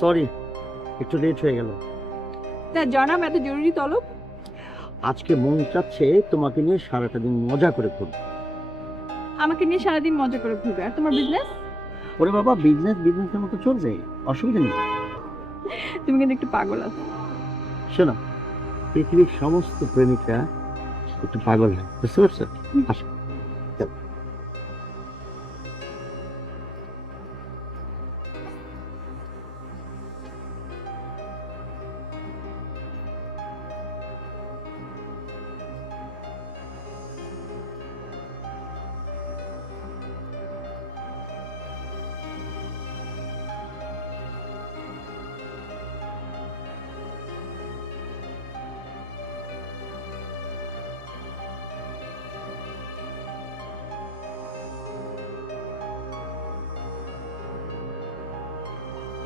Sorry, একটু late হয়ে গেল। তা জনাব, এত জরুরি তলব? আজকে মন চাচ্ছে তোমাকে নিয়ে সারাটা দিন মজা করে ঘুরবো। আমাকে নিয়ে সারাদিন মজা করে ঘুরবে, আর তোমার বিজনেস? ওরে বাবা, বিজনেস বিজনেসের মতো চলবে, অসুবিধা নেই। তুমি কিন্তু একটু পাগল আছো। শোনো, পৃথিবীর সমস্ত প্রেমিকরা একটু পাগল হয়, বুঝতে পারছো? আসো, চলো।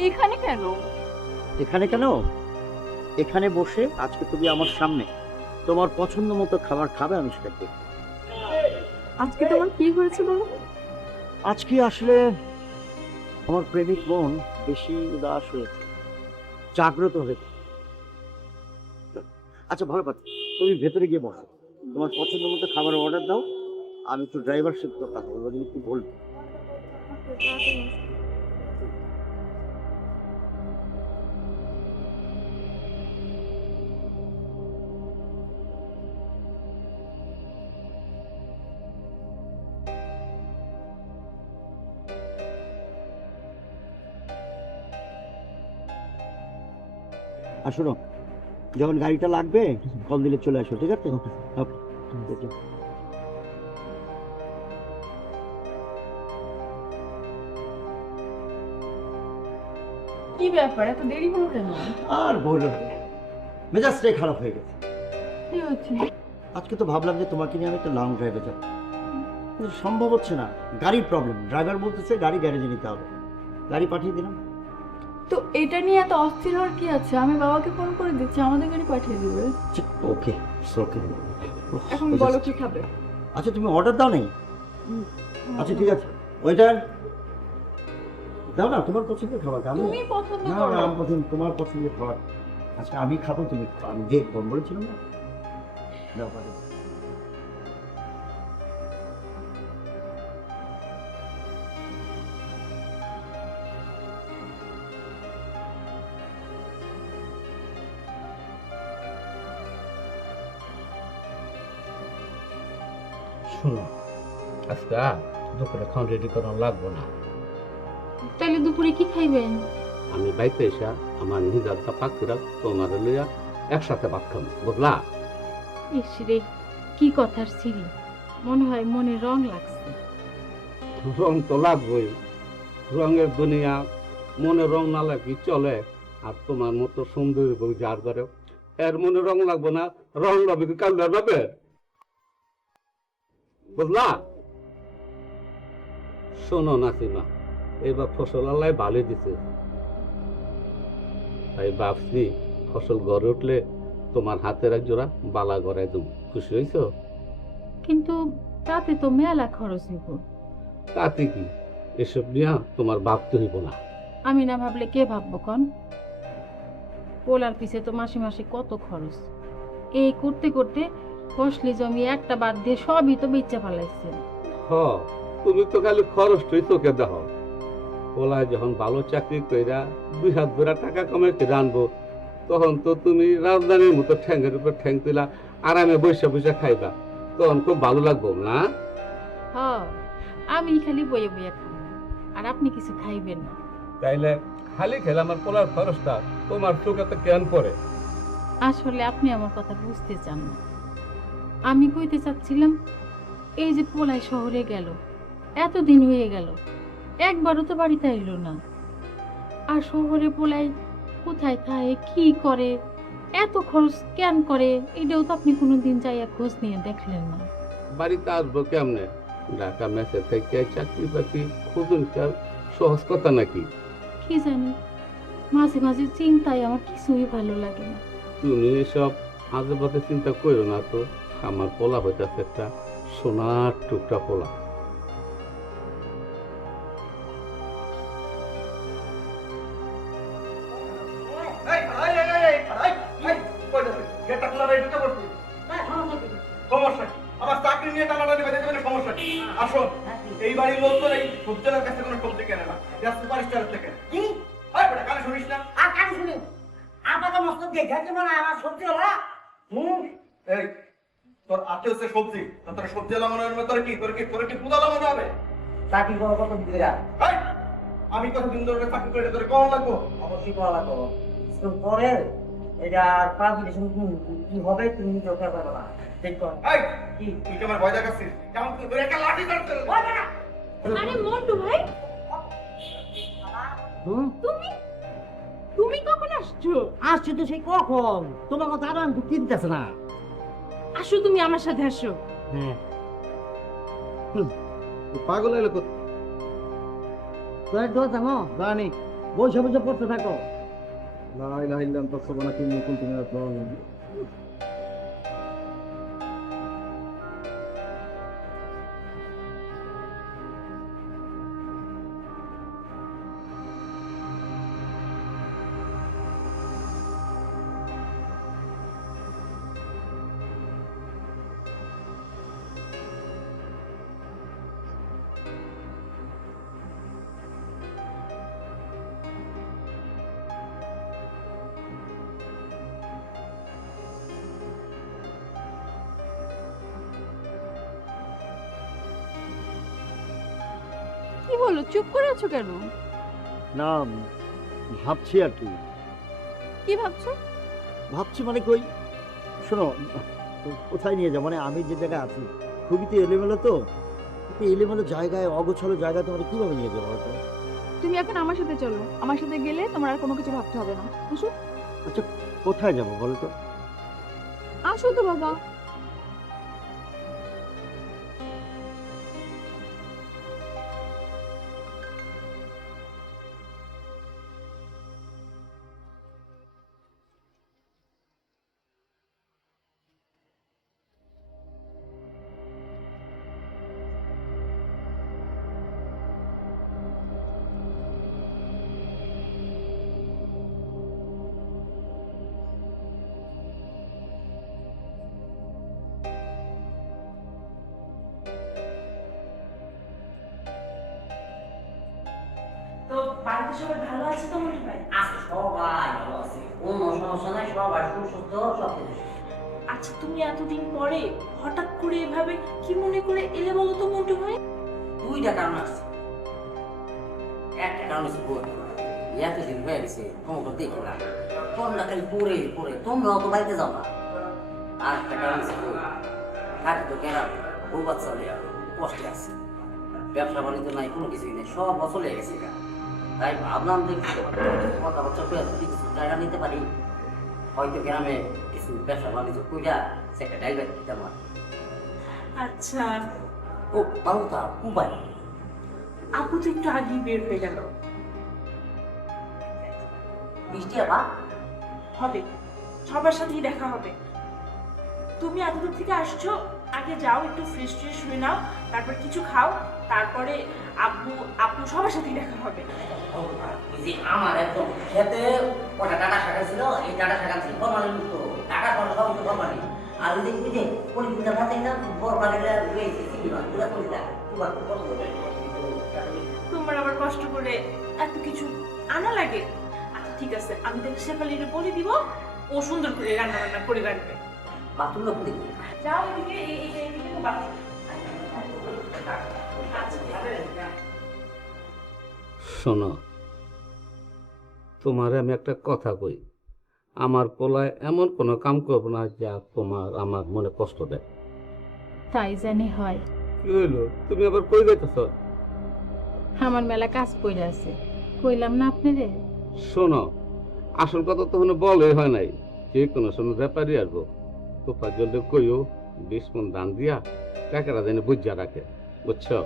এখানে কেন? এখানে কেন? এখানে বসে আজকে তুমি আমার সামনে তোমার পছন্দ মতো খাবার খাবে, আমি সেটা দেখবো। আজকে তোমার কি হয়েছে বলো? আজকে আসলে আমার প্রেমিক মন বেশি উদাস হয়েছে, জাগ্রত হয়েছে। আচ্ছা ভালো কথা, তুমি ভেতরে গিয়ে বসো, তোমার পছন্দ মতো খাবার অর্ডার দাও। আমি একটু ড্রাইভার সাথে কথা বলবো, তুমি একটু বলবো। আর শোনো, যখন গাড়িটা লাগবে কল দিলে চলে আসো, ঠিক আছে? ওকে। কি ব্যাপার, এত দেরি হলো কেন? আর বললো না, মেজাজটাই খারাপ হয়ে গেছে। কি হচ্ছে? আজকে তো ভাবলাম যে তোমাকে নিয়ে আমি একটা লং ড্রাইভে যাবো, কিন্তু সম্ভব হচ্ছে না, গাড়ির প্রবলেম। ড্রাইভার বলতেছে গাড়ি গ্যারেজে নিতে হবে, গাড়ি পাঠিয়ে দিলাম। তো এটা নিয়ে এত অস্থির হওয়ার কি আছে? আমি বাবাকে ফোন করে দিচ্ছি, আমাদের গাড়ি পাঠিয়ে দিবে। ওকে, ওকে। এখন বলো কি খাবে? আচ্ছা তুমি অর্ডার দাও নাই? আচ্ছা ঠিক আছে, ওইটার দাও না, তোমার পছন্দের খাবার আমি। তুমি পছন্দ না করো। না, আমি পছন্দ, তোমার পছন্দের খাবার। আচ্ছা আমি খাবো, তুমি খাও। আমি যে ফোন বলেছিলাম না, দাও পাঠিয়ে দাও। শোনো, আজকে দুপুরে খাওয়া রেডি করা লাগবো না। তাহলে দুপুরে কি খাইবেন? আমি বাইতে এসে আমার নিজারটা পাক করে তোমার লইয়া একসাথে ভাত খাবো, বুঝলা? ইস রে, কি কথার সিঁড়ি, মনে হয় মনে রং লাগছে। রং তো লাগবই, রঙের দুনিয়া, মনে রং না লাগি চলে। আর তোমার মতো সুন্দর বউ যার করে, এর মনে রং লাগবো না? রং লাগবে কি কান্দার বাপে, বুঝলা? শোনো নাসিমা, এবার ফসল আল্লাহ ভালো দিছে, তাই ভাবছি ফসল গড়ে উঠলে তোমার হাতের এক জোড়া বালা গড়াই দেব। খুশি হয়েছো? কিন্তু তাতে তো মেলা খরচ হইব। তাতে কি, এসব নিয়ে তোমার ভাবতে হইব না। আমি না ভাবলে কে ভাববো কন? পোলার পিছে তো মাসে মাসে কত খরচ। এই করতে করতে ফসলি জমি একটা বাদ দিয়ে সবই তো বেচা ফেলাইছে। হ, তুমি তো খালি খরচটাই চোখে দেখো। পোলায় যখন ভালো চাকরি কইরা 2 হাত ভরা টাকা কামাইতে রানবো, তখন তো তুমি রাজধানীর মতো ঠ্যাঙ্গের উপর ঠ্যাং তুলা আরামে বৈশা বৈশা খাইবা, তখন খুব ভালো লাগবো না? হ, আমি খালি বইয়ে বইয়ে খাবো, আর আপনি কিছু খাইবেন না। তাইলে খালি খেলে আমার পোলার খরচটা তোমার চোখে তো কেন পড়ে? আসলে আপনি আমার কথা বুঝতে চান না। আমি কইতে চাচ্ছিলাম, এই যে পোলাই শহরে গেল, এতদিন হয়ে গেল, একবারও তো বাড়িতে এলো না। আর শহরে পোলাই কোথায় থাকে, কি করে, এত খরচ কেন করে, এটাও তো আপনি কোনোদিন যাইয়া খোঁজ নিয়ে দেখলেন না। বাড়িতে আসবো কেমনে? ঢাকা মেসে থেকে চাকরি বাকরি খুঁজুন কি আর সহজ কথা নাকি? কি জানি, মাঝে মাঝে চিন্তায় আমার কিছুই ভালো লাগে না। তুমি এসব আজে বাজে চিন্তা করো না তো। আমার পোলা হইতেছে একটা সোনার টুকরা পোলা। বাড়ির লোক তো এই সবজির কাছে কোনো সবজি কেনে না, এটা সুপারস্টারের থেকে। কি এই বেটা কানে শুনিস না? আর কাজ শুনি আপনাকে মস্ত দেখে মনে হয় আমার সত্যি ওরা এই তোর হাতে হচ্ছে সবজি, তো তোর সবজি আলা মনে হবে, তোর কি পুদালা মনে হবে? চাকরি করা কত দিতে এই, আমি কতদিন ধরে চাকরি করে তোর কেমন লাগবো? অবশ্যই করা লাগবে পরে এটা পাবলিকেশন কি হবে তুমি চোখে পাবে না ঠিক করো এই কি তুই কি আমার ভয় দেখাচ্ছিস? কেমন তুই তোর একটা লাঠি কাটতে আরে মন্টু ভাই, তুমি কখন আসছো? আসছি তো সেই কখন তোমার কথা আর আমি চিনতেছে না আসো, তুমি আমার সাথে আসো। হ্যাঁ পাগল হলো কত তোর দোষ জানো জানি বসে বসে পড়তে থাকো লাই লাইলাম তো সবনা কি নতুন তুমি তো কি বলো, চুপ করে আছো কেন? না ভাবছি আর কি কি ভাবছো? ভাবছি মানে কই শোনো কোথায় নিয়ে যাও, মানে আমি যে জায়গায় আছি খুবই তো এলোমেলো, তো একটু এলোমেলো জায়গায় অগোছালো জায়গায় তোমার কিভাবে নিয়ে যাবো বলো তো? তুমি এখন আমার সাথে চলো, আমার সাথে গেলে তোমার আর কোনো কিছু ভাবতে হবে না। আসো আচ্ছা কোথায় যাবো বলো তো? আসো তো বাবা। তো বাড়িতে সবাই ভালো আছে তো মনে হয়? আছে সবাই ভালো আছে কোনো সমস্যা নাই সবাই সুস্থ সব কিছু আচ্ছা, তুমি এতদিন পরে হঠাৎ করে এভাবে কি মনে করে এলে বলো তো মন্টু ভাই? দুইটা কারণ আছে একটা কারণ হচ্ছে বই এতদিন হয়ে গেছে তোমাকে দেখি না তোমরা খালি পড়ে পড়ে তোমরা অত বাড়িতে যাও না আর একটা কারণ হচ্ছে বই থাকি তো কেনা বউ বাচ্চা নিয়ে কষ্টে আছে ব্যবসা বাণিজ্য নাই কোনো কিছুই নেই সব চলে গেছে তাই ভাবলাম যে কথাবার্তা করে যদি কিছু টাকা নিতে পারি হয়তো গ্রামে কিছু ব্যবসা বাণিজ্য কইরা সেটা ড্রাইভার দিতে আমার আচ্ছা, ও ভালো তা উপায় আপু তো একটু আগেই বের হয়ে গেল। বৃষ্টি আবার হবে, সবার সাথেই দেখা হবে। তুমি এতদূর থেকে আসছো, আগে যাও একটু ফ্রেশ ট্রেশ হয়ে নাও, তারপর কিছু খাও, তারপরে আব্বু আপু সবার সাথেই দেখা হবে। বুঝি আমার একদম খেতে ওটা টাটা শাখা ছিল এই টাটা শাখা ছিল কোরবানি মুক্ত টাকা খরচ সব তো কোরবানি আর ওই যে বুঝে পরিচিতা ভাতে না বড় বাড়িটা রয়েছে চিনি না পুরো পরিচিতা তোমার কত তোমার আবার কষ্ট করে এত কিছু আনা লাগে। আচ্ছা ঠিক আছে, আমি তাকে শেফালিরে বলে দিব, ও সুন্দর করে রান্না বান্না করে রাখবে। বাথরুম লোক দেখি যাও এদিকে, এইদিকে তো বাথরুম। শোনো, তোমারে আমি একটা কথা কই, আমার পোলায় এমন কোনো কাম করবো না যা তোমার আমার মনে কষ্ট দেয়। তাই জানি হয়। কি হইলো, তুমি আবার কই যাইতেছ? আমার মেলা কাজ পড়ে আছে, কইলাম না আপনারে। শোনো, আসল কথা তো বলে হয় নাই, যে কোনো সময় ব্যাপারই আসবো, তোপার জন্য কইও 20 মণ ধান দিয়া টাকাটা যেন বুঝা রাখে, বুঝছো?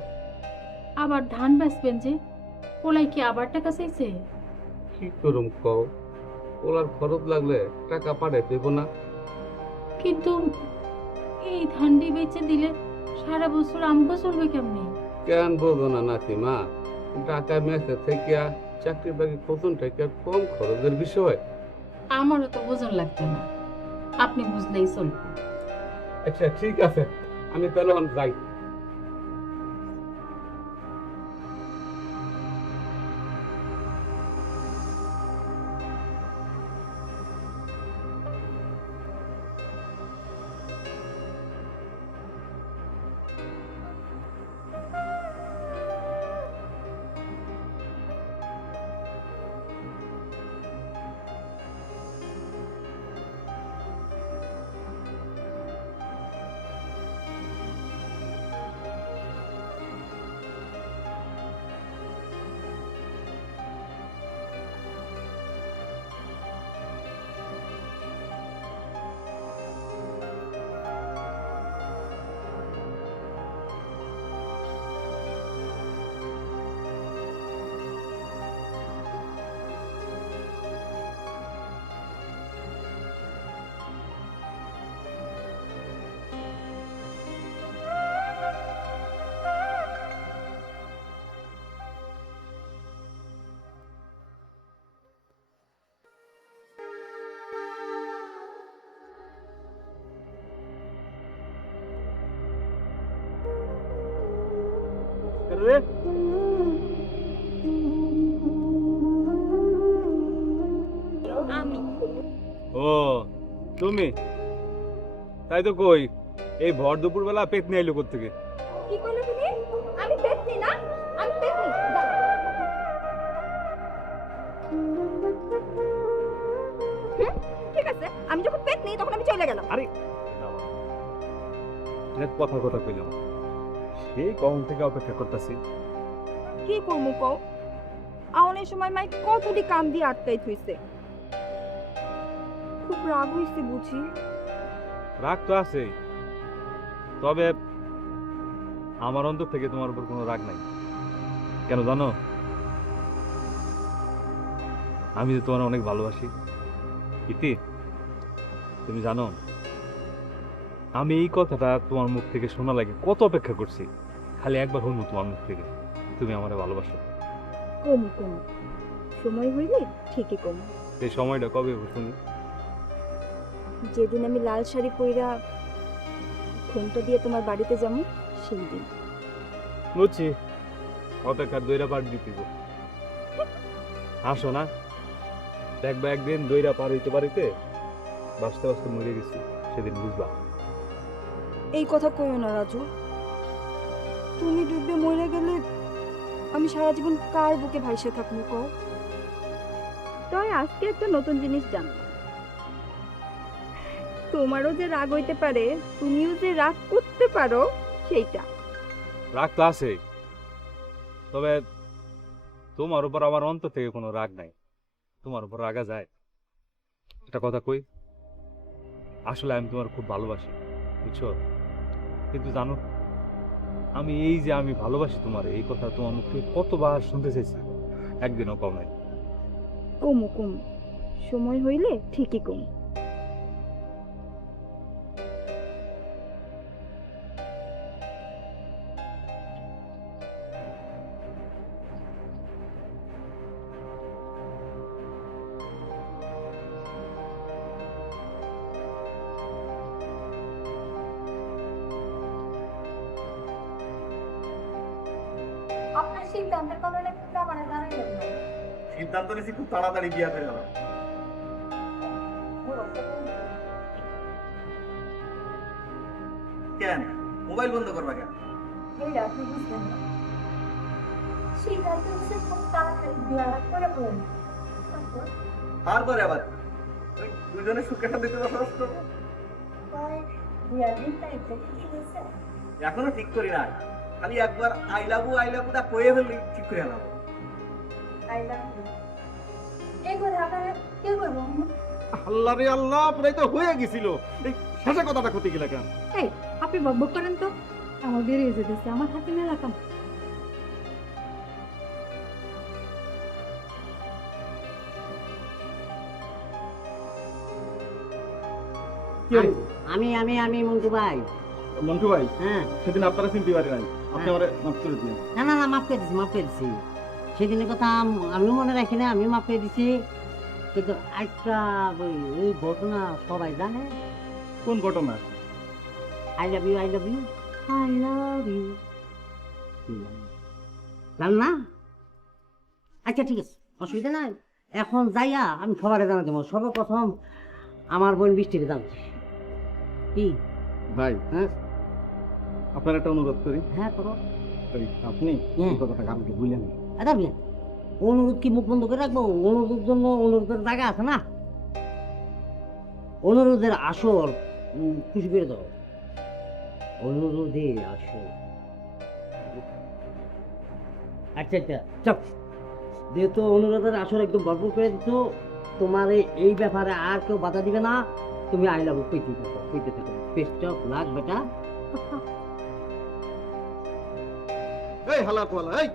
আবার ধান বেচবেন যে, পোলাই কি আবার টাকা চাইছে? কি করুম কও, ওলার খরচ লাগলে টাকা পাঠাই দেব না? কিন্তু এই ধানটি বেচে দিলে সারা বছর আমগো চলবে কেমনে? কেন বোঝো না নাতি মা, ঢাকা মেসে থেকে চাকরি বাকরি খোঁজনটা কি আর কম খরচের বিষয়? আমারও তো বোঝন লাগতো না, আপনি বুঝলেই চলবে। আচ্ছা ঠিক আছে, আমি তাহলে এখন যাই। রে আমি ও তুমি তাই তো কই এই ভর দুপুর বেলা পেতনি আইলো কোত্থেকে? কি করলে তুমি? আমি পেতনি না, আমি পেতনি। ঠিক আছে, আমি যখন পেতনি তখন আমি চলে গেলাম। আরে কথা কথা কইলাম, সেই কখন থেকে অপেক্ষা করতেছি। কি করবো কও? আওনের সময় মাই কতটি কাম দিয়ে আটকাই থইছে। খুব রাগ হইছে বুঝি। রাগ তো আছে, তবে আমার অন্তর থেকে তোমার উপর কোনো রাগ নাই। কেন জানো? আমি তো তোমার অনেক ভালোবাসি ইতি। তুমি জানো আমি এই কথাটা তোমার মুখ থেকে শোনা লাগে কত অপেক্ষা করছি, খালি একবার হইল তোমার মুখ থেকে তুমি আমারে ভালোবাসো। কম কম সময় হইলে ঠিকই কম। সেই সময়টা কবে হবে শুনি? যেদিন আমি লাল শাড়ি পইরা ঘোমটা দিয়ে তোমার বাড়িতে যাবো সেই দিন। বুঝছি, অপেক্ষার দইরা পার দিতেব। আসো না, দেখবা একদিন দইরা পার হইতে পারিতে বাঁচতে বাঁচতে মরে গেছি, সেদিন বুঝবা। এই কথা কইও না রাজু, তুমি ডুবে মরে গেলে আমি সারা জীবন কার বুকে ভাইসে থাকবো কও? তাই আজকে একটা নতুন জিনিস জানলাম, তোমারও যে রাগ হইতে পারে, তুমিও যে রাগ করতে পারো সেইটা। রাগ তো আছে, তবে তোমার উপর আমার অন্তর থেকে কোনো রাগ নাই। তোমার উপর রাগা যায়? একটা কথা কই, আসলে আমি তোমার খুব ভালোবাসি, বুঝছো? কিন্তু জানো, আমি এই যে আমি ভালোবাসি তোমার, এই কথা তোমার মুখ থেকে কতবার শুনতে চাইছি, একদিনও কম নাই। কমু কমু, সময় হইলে ঠিকই কমু। আপনার সিদ্ধান্তের কারণে কিন্তু আমার জানাইলেন না। সিদ্ধান্ত নিয়েছি খুব তাড়াতাড়ি বিয়া করে যাবে। কেন মোবাইল বন্ধ করবা কেন? এইটা আপনি বুঝলেন না। সিদ্ধান্ত হচ্ছে খুব তাড়াতাড়ি বিয়া করে বলেন। তারপরে আবার দুজনে সুখে শান্তিতে বসবাস করবো। বিয়ার দিনটা একটু ঠিক হয়েছে। এখনো ঠিক করি না, খালি একবার আই লাভ ইউ দা কয়ে ফেললি ঠিক করে এলাম। এই কথা আপনারা কে করবো? আল্লাহ রে আল্লাহ, প্রায় তো হয়ে গেছিল, এই শেষে কথাটা ক্ষতি গেলে কেন? এই আপনি বকবক করেন তো, আমার বেরিয়ে যেতেছে, আমার হাতে মেলা কাম। আমি আমি আমি মন্টু ভাই। মন্টু ভাই, হ্যাঁ, সেদিন আপনারা চিনতে পারি নাই, আপনি আমারে মাফ করে দিন। না না না, মাফ করে দিছি, মাফ করে দিছি। সেদিনের কথা আমিও মনে রাখি না, আমিও মাফ করে দিছি। কিন্তু একটা ওই ঘটনা সবাই জানে। কোন ঘটনা? I love you, I love you, I love you. জান না? আচ্ছা ঠিক আছে, অসুবিধা নাই। এখন যাইয়া আমি সবারে জানা দেবো। সর্বপ্রথম আমার বোন বৃষ্টিকে জানছি। কি ভাই, হ্যাঁ আপনার একটা অনুরোধ করি। হ্যাঁ করো। ওই আপনি এই কথাটা আমাকে বললেন না। আচ্ছা বিয়া, অনুরোধ কি মুখ বন্ধ করে রাখবো? অনুরোধের জন্য অনুরোধের জায়গা আছে না? অনুরোধের আসল খুশি করে দাও। অনুরোধের আসল। আচ্ছা আচ্ছা চপ, যেহেতু অনুরোধের আসল একদম ভরপুর করে দিত, তোমার এই ব্যাপারে আর কেউ বাধা দিবে না। তুমি আই লাভ কইতে থাকো, কইতে থাকো। বেস্ট অফ লাক বেটা। এই হালা কোয়ালা, এই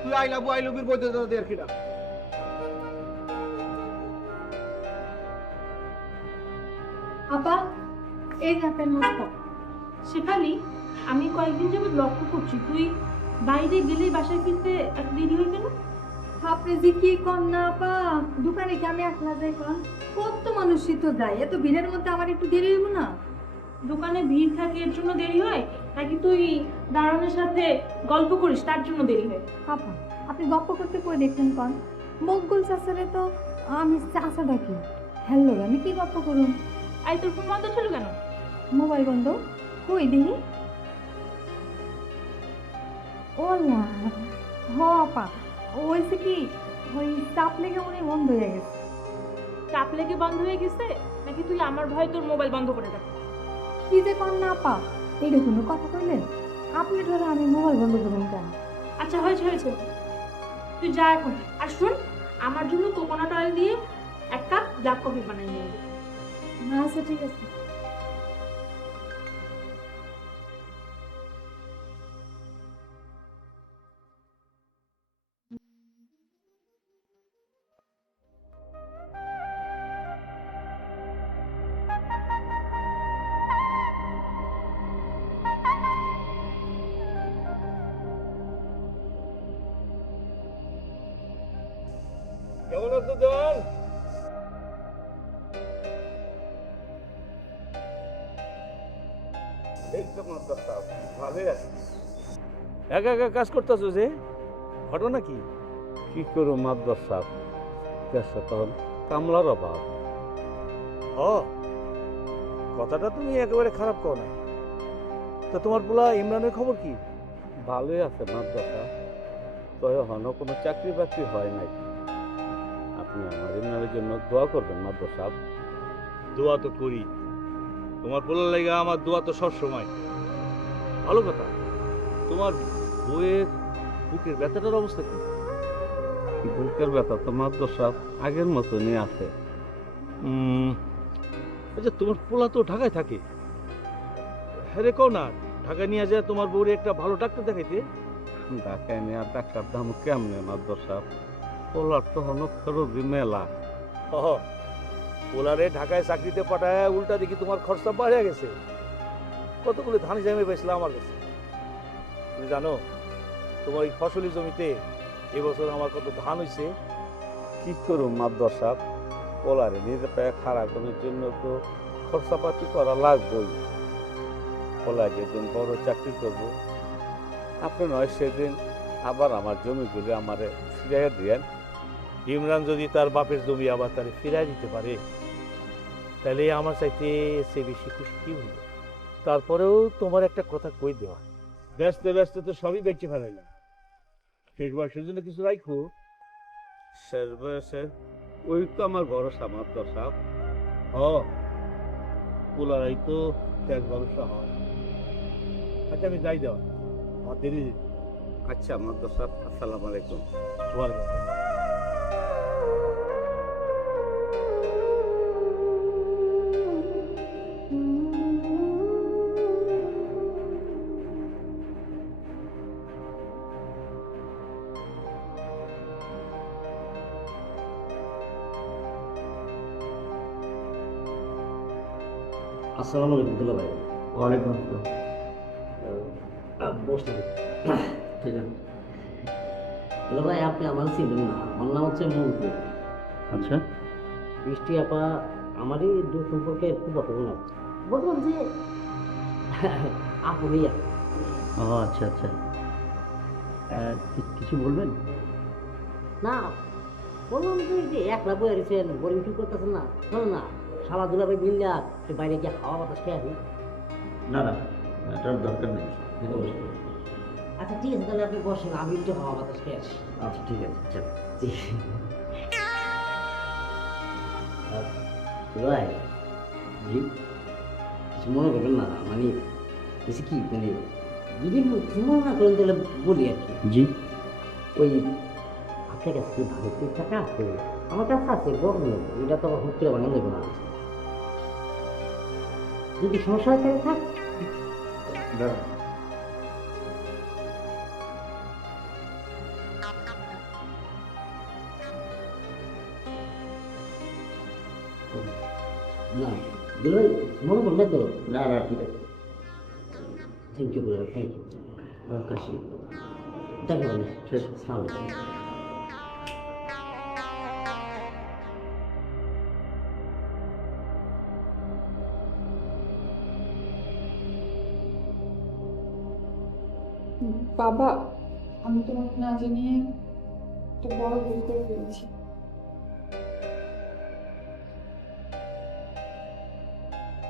তুই আই লাভ এর বইতে দে আর কিটা? আপা, এই যে আপনার নাস্তা। শেফালি, আমি কয়েকদিন যাবত লক্ষ্য করছি তুই বাইরে গেলেই বাসায় ফিরতে এত দেরি হয়ে গেল। আপনি যে কি কর না আপা, দোকানে কি আমি একলা যাই কন? কত মানুষই তো যায়, এত ভিড়ের মধ্যে আমার একটু দেরি হইব না? দোকানে ভিড় থাকে এর জন্য দেরি হয়, নাকি তুই দারোয়ানের সাথে গল্প করিস তার জন্য দেরি হয়? আপা আপনি গপ্প করতে কই দেখলেন কন? মকবুল চাচারে তো আমি চাচা ডাকি। হ্যালো, আমি কি গপ্প করুন? আই তোর ফোন বন্ধ ছিল কেন? মোবাইল বন্ধ কই দেখি। ওলা হ আপা, ওইসে কি ওই চাপ লেগে মনে হয় বন্ধ হয়ে গেছে। চাপ লেগে বন্ধ হয়ে গেছে নাকি তুই আমার ভয় তোর মোবাইল বন্ধ করে রাখিস? কি যে কর না আপা, এইটা কোনো কথা কইলেন? আপনি ধরে আমি মোবাইল বন্ধ করুন কেন? আচ্ছা হয়েছে হয়েছে, তুই যা এখন। আর শুন, আমার জন্য কোকোনাট অয়েল দিয়ে 1 কাপ ব্ল্যাক কফি বানিয়ে নিয়ে আয়। আচ্ছা ঠিক আছে। কেমন আছো দেওয়ান? এই তো মাদ্দার সাহেব, ভালোই আছি। একা একা কাজ করতেছো যে, ঘটনা কি? কি করো মাদ্দার সাহেব, দেশে তখন কামলার অভাব। ও, কথাটা তুমি একেবারে খারাপ কও না। তা তোমার পোলা ইমরানের খবর কি? ভালোই আছে মাদ্দার সাহেব, তো এখনো কোনো চাকরি বাকরি হয় নাই। আপনি আমার ইমরানের জন্য দোয়া করবেন মাদ্দার সাহেব। দোয়া তো করি, তোমার পোলার লাগা আমার দোয়া তো সব সময়। ভালো কথা, তোমার বইয়ের বুকের ব্যথাটার অবস্থা কি? বুকের ব্যথা তো মাদ্দার সাহেব আগের মতনই আছে। আচ্ছা, তোমার পোলা তো ঢাকায় থাকে, হ্যাঁ রে, কও না ঢাকায় নিয়ে যায় তোমার বউরে একটা ভালো ডাক্তার দেখাইতে। ঢাকায় নেওয়া টাকার দাম কেমনে মাদ্দার সাহেব? পোলার তো হলো খরচি মেলা। পোলারে ঢাকায় চাকরিতে পাঠায় উল্টা দেখি তোমার খরচা বাড়ে গেছে। কতগুলো ধান জমি বেচলাম আমার কাছে। তুমি জানো তোমার এই ফসলি জমিতে এবছর আমার কত ধান হয়েছে? কি করুম মাদ্দার সাহেব, পোলারে নিজে পায়ে খাড়া করার জন্য তো খরচাপাতি করা লাগবেই। পোলা যেদিন বড় চাকরি করবো, আপনি নয় সেদিন আবার আমার জমিগুলি আমারে ফিরাইয়া দিয়েন। ইমরান যদি তার বাপের জমি আবার তারে ফিরাই দিতে পারে, তাহলে আমার চাইতে সে বেশি খুশি কি হইল। তারপরেও তোমার একটা কথা কই দেওয়া, ব্যস্ত ব্যস্ত তো সবই বেঁচে ফেলাইলাম, শেষ বয়সের জন্য কিছু রাখো। শেষ বয়সে ওই তো আমার ভরসা মাদ্দার সাহেব। পোলারাই তো শেষ ভরসা হয়। আচ্ছা আমি যাই দেওয়া, আমার দেরি হয়েছে। আচ্ছা মাদ্দার সাহেব, আসসালামু আলাইকুম। তোমার কাছে। আসসালামু আলাইকুম দুলা ভাই। ওয়ালাইকুম আসসালাম। বসতে ঠিক আছে। দুলা ভাই, আপনি আমার চিনবেন না, আমার নাম হচ্ছে মন্টু। আচ্ছা, বৃষ্টি আপা আমারই দুই সম্পর্কে খুব অপূর্ণ বললাম যে আপনি ও আচ্ছা আচ্ছা, কিছু বলবেন? না, বললাম যে এই যে একলা বয়ে রয়েছেন, বোরিং ফিল করতেছেন না? শোনো না, সারা দুলা ভাই মিললে একটু বাইরে গিয়ে হাওয়া বাতাস খেয়ে আসি। না না, এটার দরকার নেই। আচ্ছা ঠিক আছে, তাহলে আপনি বসেন, আমি একটু হাওয়া বাতাস খেয়ে আসি। আচ্ছা ঠিক আছে, চল। ভাই জি, কিছু মনে করবেন না, মানে বেশি কি মানে যদি কিছু মনে না করেন তাহলে বলি আর কি। জি, ওই আপনার কাছে কি ভালো কি টাকা আছে? আমার কাছে আছে, বড় নয়, এটা তো হুট করে বানিয়ে দেবো না। যদি সমস্যা হয় তাহলে থাক। দাঁড়ান। না দিল মনে করলে তো। না না, ঠিক আছে। Thank you brother, thank you. Kashi দেখা হবে। সালাম। বাবা, আমি তোমাকে না জানিয়ে একটা বড় ভুল করে ফেলেছি।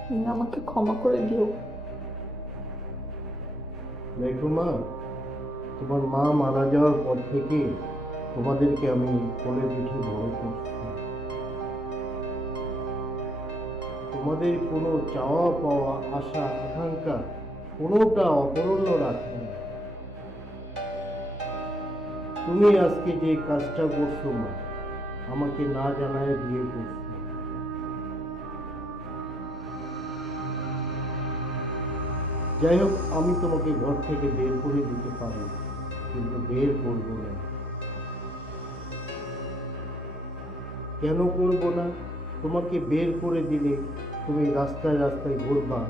তুমি আমাকে ক্ষমা করে দিও। দেখো মা, তোমার মা মারা যাওয়ার পর থেকে তোমাদেরকে আমি কোলে পিঠে বড় করছি। তোমাদের কোনো চাওয়া পাওয়া, আশা আকাঙ্ক্ষা কোনোটা অপূর্ণ রাখে না। তুমি আজকে যে কাজটা করছো মা, আমাকে না জানায় বিয়ে করছো। যাই হোক, আমি তোমাকে ঘর থেকে বের করে দিতে পারি, কিন্তু বের করবো না। কেন করবো না? তোমাকে বের করে দিলে তুমি রাস্তায় রাস্তায় ঘুরবা,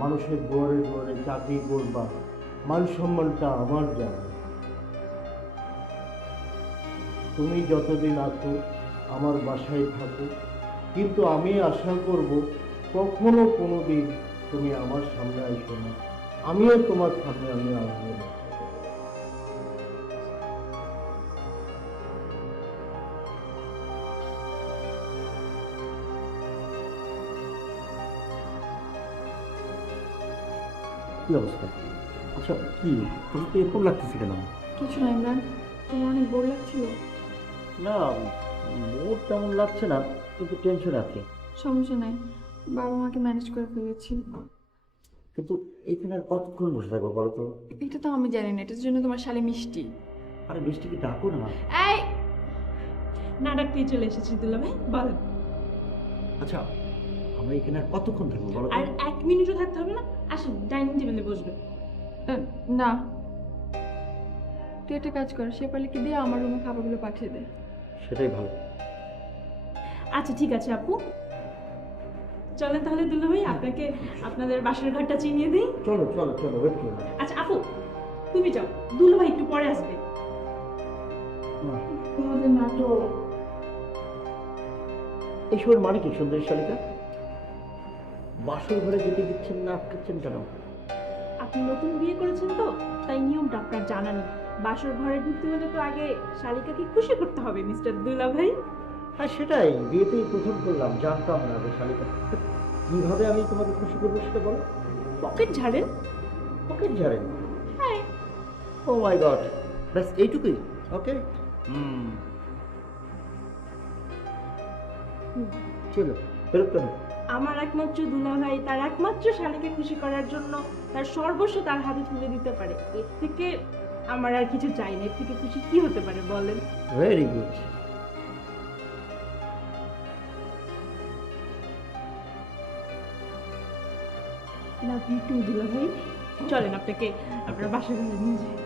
মানুষের দুয়ারে দুয়ারে চাকরি করবা, মান সম্মানটা আমার যাবে। তুমি যতদিন আছো আমার বাসায় থাকো, কিন্তু আমি আশা করব কখনো কোনোদিন তুমি আমার সামনে আসো না, আমিও তোমার সামনে আমি আসবো না। কি অবস্থা? আচ্ছা, কি তুমি তো এরকম লাগতেছে কেন? কিছু না ইমরান, তোমার অনেক বোর লাগছিল। না, মোট তেমন লাগছে না, কিন্তু টেনশন আছে। সমস্যা নাই, বাবা মাকে ম্যানেজ করে ফেলেছি। কিন্তু এখানে আর কতক্ষণ বসে থাকবো বলো তো? এটা তো আমি জানি না, এটার জন্য তোমার শালে মিষ্টি। আরে বৃষ্টিকে ডাকো না। এই না ডাকতেই চলে এসেছি দুলাভাই, বলেন। আচ্ছা, আমরা এখানে আর কতক্ষণ থাকবো বলো তো? আর 1 মিনিটও থাকতে হবে না, আসেন ডাইনিং টেবিলে বসবে। না, তুই একটা কাজ কর, শেফালিকে দিয়ে আমার রুমে খাবারগুলো পাঠিয়ে দে। সেটাই ভালো। আচ্ছা ঠিক আছে আপু, চলেন তাহলে দুলাভাই, আপনাকে আপনাদের বাসার ঘরটা চিনিয়ে দিই। চলো চলো চলো, ওয়েট করো। আচ্ছা আপু, তুমি যাও, দুলাভাই একটু পরে আসবে। তোমাদের নাটক। এইসবের মানে কি সুন্দরী শালিকা? বাসর ঘরে যেতে দিচ্ছেন না, আটকাচ্ছেন কেন? আপনি নতুন বিয়ে করেছেন তো, তাই নিয়মটা আপনার জানা নেই। বাসর ঘরে ঢুকতে হলে তো আগে শালিকাকে খুশি করতে হবে মিস্টার দুলাভাই। হ্যাঁ সেটাই, বিয়েতেই প্রথম করলাম, জানতাম না যে শালিকা। কিভাবে আমি তোমাকে খুশি করবো সেটা বলো। পকেট ঝাড়েন। পকেট ঝাড়েন? হ্যাঁ। ও মাই গড, ব্যাস এইটুকুই? ওকে, চলো ফেরত কেন? আমার একমাত্র দুলাভাই তার একমাত্র শালিকে খুশি করার জন্য তার সর্বস্ব তার হাতে তুলে দিতে পারে। এর থেকে আমার আর কিছু চাই না। এর থেকে খুশি কি হতে পারে বলেন? Very good. Love you too দুলাভাই। চলেন আপনাকে আপনার বাসায় নিয়ে যাই।